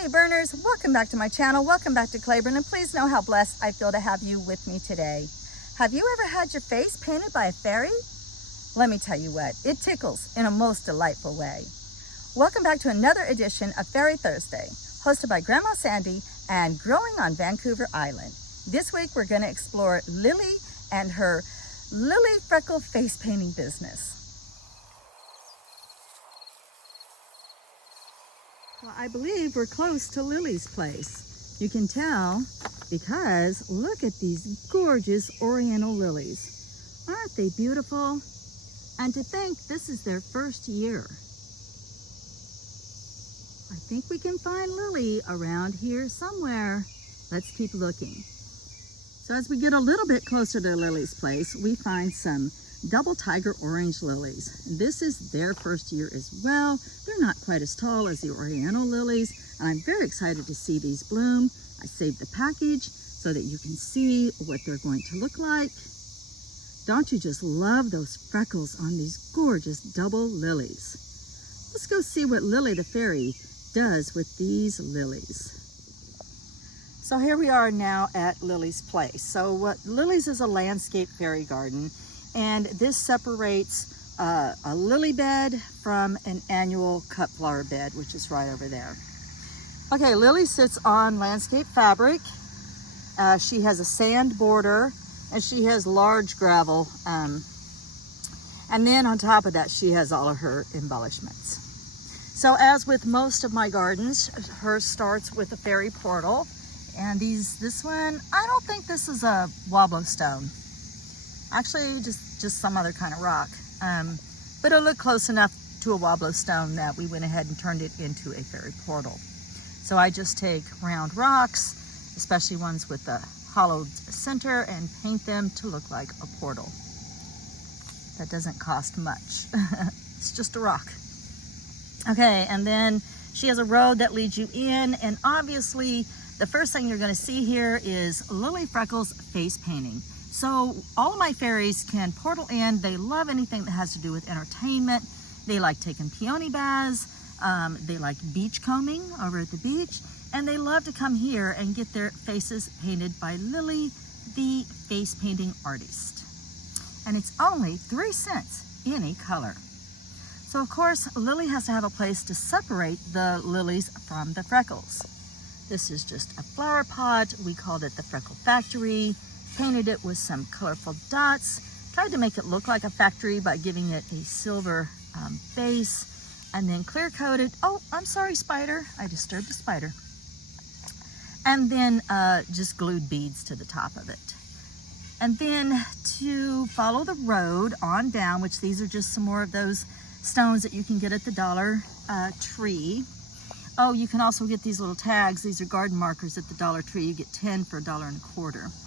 Hey Burners, welcome back to my channel. Welcome back to Claiborne, and please know how blessed I feel to have you with me today. Have you ever had your face painted by a fairy? Let me tell you what, it tickles in a most delightful way. Welcome back to another edition of Fairy Thursday, hosted by Grandma Sandy and growing on Vancouver Island. This week we're going to explore Lily and her Lily Freckle face painting business. Well, I believe we're close to Lily's place. You can tell because look at these gorgeous oriental lilies. Aren't they beautiful? And to think this is their first year. I think we can find Lily around here somewhere. Let's keep looking. So as we get a little bit closer to Lily's place, we find some double tiger orange lilies. This is their first year as well. They're not quite as tall as the oriental lilies, and I'm very excited to see these bloom. I saved the package so that you can see what they're going to look like. Don't you just love those freckles on these gorgeous double lilies? Let's go see what Lily the fairy does with these lilies. So here we are now at Lily's place. So what Lily's is a landscape fairy garden, and this separates a lily bed from an annual cut flower bed, which is right over there. Okay, Lily sits on landscape fabric. She has a sand border, and she has large gravel. And then on top of that, she has all of her embellishments. So as with most of my gardens, hers starts with a fairy portal. And this one, I don't think this is a Wobblo stone. Actually, just some other kind of rock. But it looked close enough to a Wobblo stone that we went ahead and turned it into a fairy portal. So I just take round rocks, especially ones with a hollowed center, and paint them to look like a portal. That doesn't cost much. It's just a rock. Okay, and then she has a road that leads you in, and obviously the first thing you're going to see here is Lily Freckle's face painting. So all of my fairies can portal in. They love anything that has to do with entertainment. They like taking peony baths. They like beach combing over at the beach. And they love to come here and get their faces painted by Lily, the face painting artist. And it's only 3 cents any color. So of course, Lily has to have a place to separate the lilies from the freckles. This is just a flower pot. We called it the Freckle Factory. Painted it with some colorful dots. Tried to make it look like a factory by giving it a silver base. And then clear coated. Oh, I'm sorry, spider. I disturbed a spider. And then just glued beads to the top of it. And then to follow the road on down, which these are just some more of those stones that you can get at the Dollar Tree. Oh, you can also get these little tags. These are garden markers at the Dollar Tree. You get 10 for $1.25.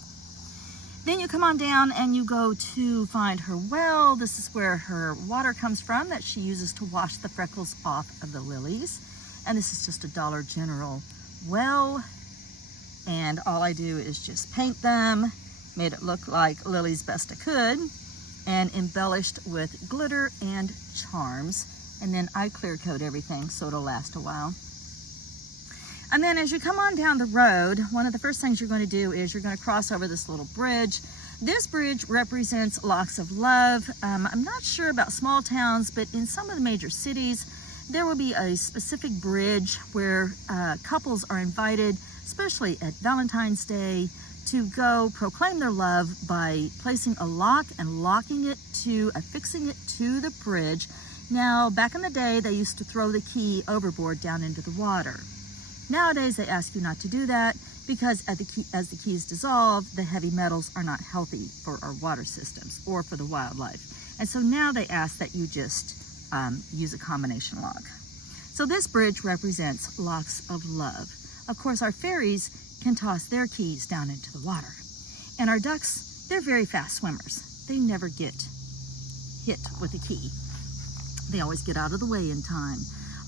Then you come on down and you go to find her well. This is where her water comes from that she uses to wash the freckles off of the lilies. And this is just a Dollar General well. And all I do is just paint them, made it look like Lily's best I could, and embellished with glitter and charms. And then I clear coat everything so it'll last a while. And then as you come on down the road, one of the first things you're going to do is you're going to cross over this little bridge. This bridge represents locks of love. I'm not sure about small towns, but in some of the major cities, there will be a specific bridge where couples are invited, especially at Valentine's Day, to go proclaim their love by placing a lock and affixing it to the bridge. Now, back in the day, they used to throw the key overboard down into the water. Nowadays, they ask you not to do that because as the keys dissolve, the heavy metals are not healthy for our water systems or for the wildlife. And so now they ask that you just use a combination lock. So this bridge represents locks of love. Of course, our fairies can toss their keys down into the water. And our ducks, they're very fast swimmers. They never get hit with a key. They always get out of the way in time.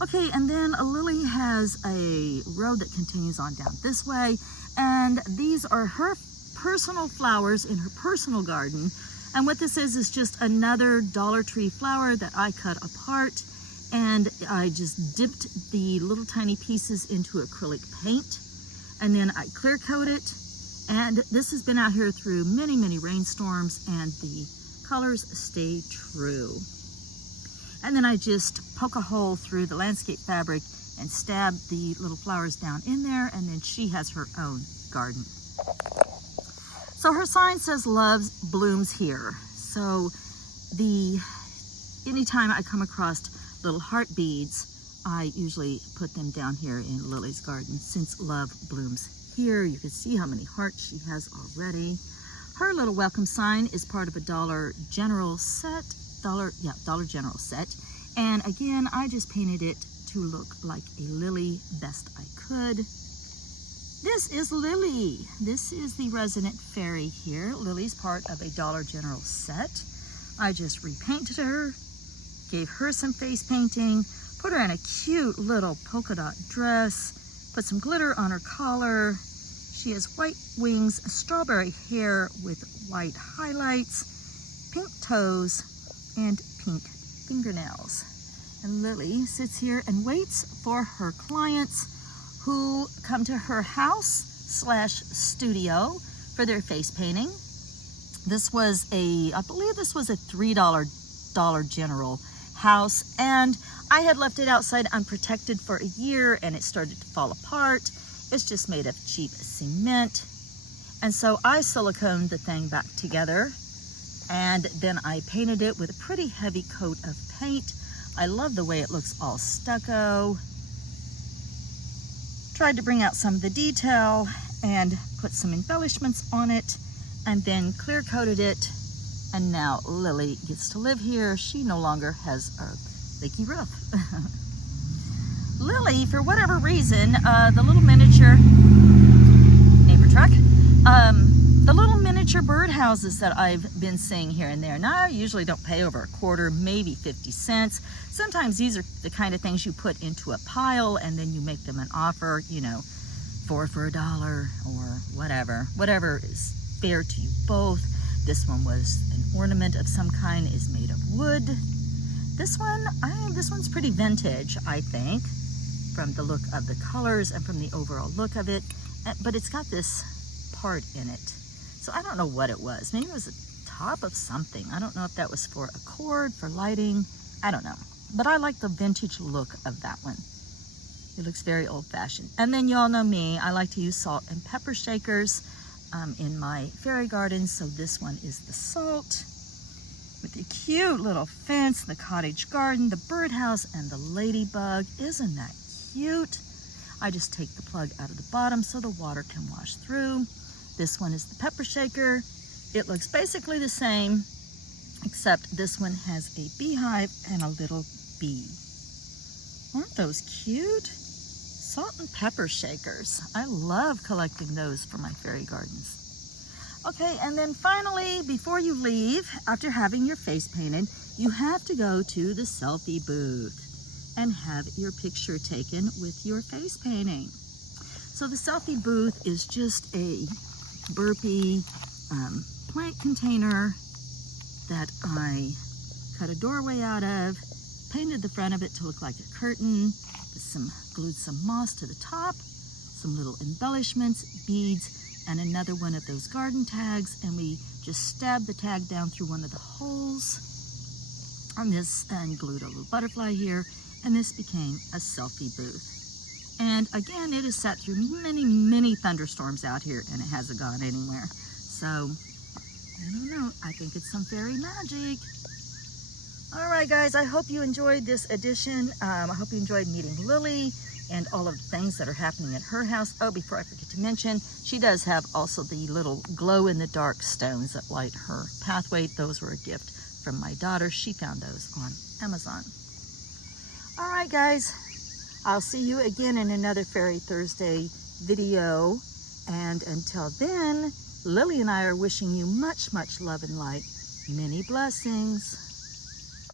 Okay, and then Lily has a road that continues on down this way, and these are her personal flowers in her personal garden. And what this is just another Dollar Tree flower that I cut apart and I just dipped the little tiny pieces into acrylic paint, and then I clear coat it. And this has been out here through many, many rainstorms, and the colors stay true. And then I just poke a hole through the landscape fabric and stab the little flowers down in there, and then she has her own garden. So her sign says "Love blooms here." So anytime I come across little heart beads, I usually put them down here in Lily's garden. Since love blooms here, you can see how many hearts she has already. Her little welcome sign is part of a Dollar General set. Dollar General set. And again, I just painted it to look like a lily best I could. This is Lily. This is the resident fairy here. Lily's part of a Dollar General set. I just repainted her, gave her some face painting, put her in a cute little polka dot dress, put some glitter on her collar. She has white wings, strawberry hair with white highlights, pink toes, and pink fingernails. And Lily sits here and waits for her clients who come to her house/studio for their face painting. This was I believe this was a $3 Dollar General house, and I had left it outside unprotected for a year and it started to fall apart. It's just made of cheap cement. And so I siliconed the thing back together, and then I painted it with a pretty heavy coat of paint. I love the way it looks all stucco. Tried to bring out some of the detail and put some embellishments on it, and then clear coated it. And now Lily gets to live here. She no longer has a leaky roof. Lily, for whatever reason, the little miniature neighbor truck, the little miniature birdhouses that I've been seeing here and there. Now, I usually don't pay over a quarter, maybe 50 cents. Sometimes these are the kind of things you put into a pile and then you make them an offer, you know, 4 for $1 or whatever is fair to you both. This one was an ornament of some kind, is made of wood. This one's pretty vintage, I think, from the look of the colors and from the overall look of it. But it's got this part in it. So I don't know what it was. Maybe it was the top of something. I don't know if that was for a cord, for lighting. I don't know. But I like the vintage look of that one. It looks very old-fashioned. And then you all know me. I like to use salt and pepper shakers in my fairy gardens. So this one is the salt with the cute little fence, the cottage garden, the birdhouse, and the ladybug. Isn't that cute? I just take the plug out of the bottom so the water can wash through. This one is the pepper shaker. It looks basically the same, except this one has a beehive and a little bee. Aren't those cute? Salt and pepper shakers. I love collecting those for my fairy gardens. Okay, and then finally, before you leave, after having your face painted, you have to go to the selfie booth and have your picture taken with your face painting. So the selfie booth is just a burpee plant container that I cut a doorway out of, painted the front of it to look like a curtain, glued some moss to the top, some little embellishments, beads, and another one of those garden tags, and we just stabbed the tag down through one of the holes on this and glued a little butterfly here, and this became a selfie booth. And again, it has sat through many, many thunderstorms out here, and it hasn't gone anywhere. So, I don't know. I think it's some fairy magic. All right, guys, I hope you enjoyed this edition. I hope you enjoyed meeting Lily and all of the things that are happening at her house. Oh, before I forget to mention, she does have also the little glow-in-the-dark stones that light her pathway. Those were a gift from my daughter. She found those on Amazon. All right, guys. I'll see you again in another Fairy Thursday video. And until then, Lily and I are wishing you much, much love and light. Many blessings.